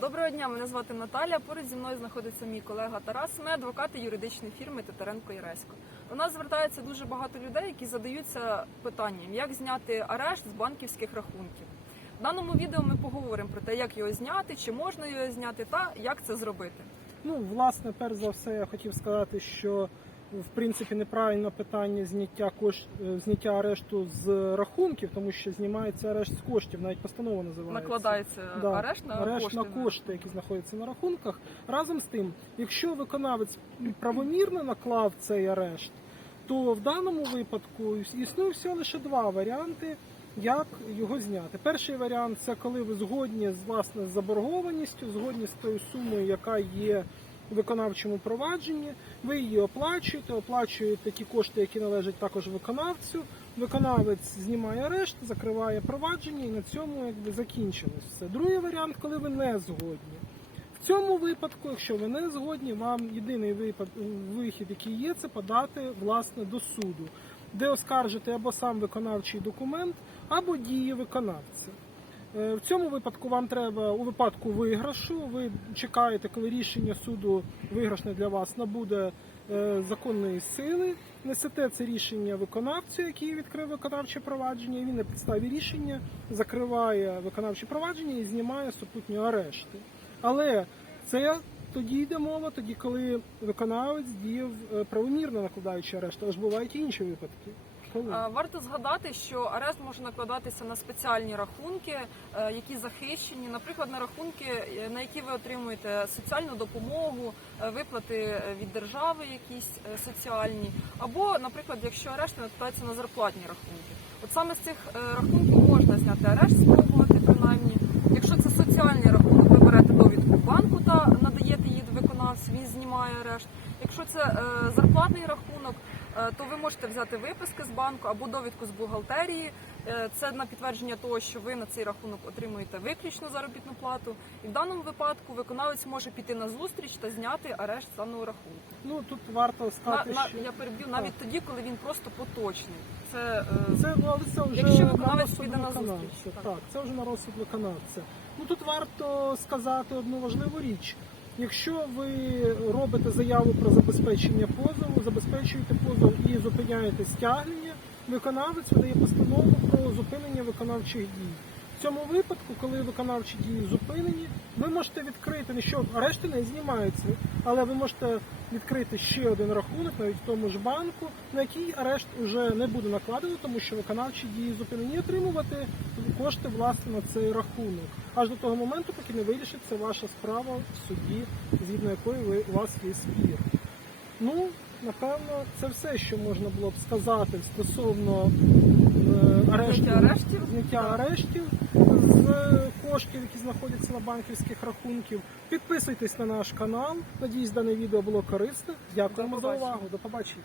Доброго дня, мене звати Наталя. Поруч зі мною знаходиться мій колега Тарас. Ми адвокати юридичної фірми Титаренко Іресько. До нас звертається дуже багато людей, які задаються питанням, як зняти арешт з банківських рахунків. В даному відео ми поговоримо про те, як його зняти, чи можна його зняти, та як це зробити. Ну, власне, перш за все, я хотів сказати, що в принципі неправильне питання зняття кош... е, зняття арешту з рахунків, тому що знімається арешт з коштів, навіть постанова називається. Накладається Да, арешт на арешт кошти. на кошти, які знаходяться на рахунках. Разом з тим, якщо виконавець правомірно наклав цей арешт, то в даному випадку існує всього лише два варіанти. Як його зняти? Перший варіант це коли ви згодні з власне з заборгованістю, згодні з тою сумою, яка є виконавчому провадженні. Ви її оплачуєте, оплачуєте ті кошти, які належать також виконавцю. Виконавець знімає арешт, закриває провадження і на цьому якби закінчилось все. Другий варіант, коли ви не згодні. В цьому випадку, якщо ви не згодні, вам єдиний випад, вихід, який є, це подати власне до суду, де оскаржити або сам виконавчий документ, або дії виконавця. Е, В цьому випадку вам треба у випадку виграшу. Ви чекаєте, коли рішення суду виграшне для вас набуде е, законної сили. Несете це рішення виконавцю, який відкрив виконавче провадження. Він на підставі рішення закриває виконавче провадження і знімає супутні арешти. Але це тоді йде мова, тоді коли виконавець діяв е, правомірно накладаючи арешт, але ж бувають і інші випадки. Е, Варто згадати, що арешт може накладатися на спеціальні рахунки, е, які захищені, наприклад, на рахунки, е, на які ви отримуєте соціальну допомогу, виплати від держави, якісь соціальні, або, наприклад, якщо арешт накладається на зарплатні рахунки. От саме з цих рахунків можна зняти арешт, спробувати принаймні. Якщо це соціальний рахунок, ви берете довідку банку та надаєте її виконавцю, він знімає арешт. Якщо це зарплатний рахунок, то ви можете взяти виписки з банку або довідку з бухгалтерії. Е, Це на підтвердження того, що ви на цей рахунок отримуєте виключну заробітну плату. І в даному випадку виконавець може піти на зустріч та зняти арешт з даного рахунку. Ну тут варто На, сказати, на, що я переб'ю навіть тоді, коли він просто поточний. Це, е, Це, ну, але це вже Якщо виконавець піде на зустріч, так. Так, це вже на розсуд виконавця. Ну тут варто сказати одну важливу річ. Якщо ви робите заяву про забезпечення позову, забезпечуєте позов і зупиняєте стягнення, виконавець видає постанову про зупинення виконавчих дій. В цьому випадку, коли виконавчі дії зупинені, ви можете відкрити не що арешти не знімаються, але ви можете відкрити ще один рахунок, навіть в тому ж банку, на який арешт вже не буде накладено, тому що виконавчі дії зупинені отримувати кошти власне на цей рахунок. Аж до того моменту, поки не вирішиться ваша справа в суді, згідно якої ви у вас є спір. Ну, напевно, це все, що можна було б сказати стосовно е, арешту, Зняття арештів? зняття арештів з коштів, які знаходяться на банківських рахунків. Підписуйтесь на наш канал. Надіюсь, дане відео було корисне. Дякуємо за увагу. До побачення.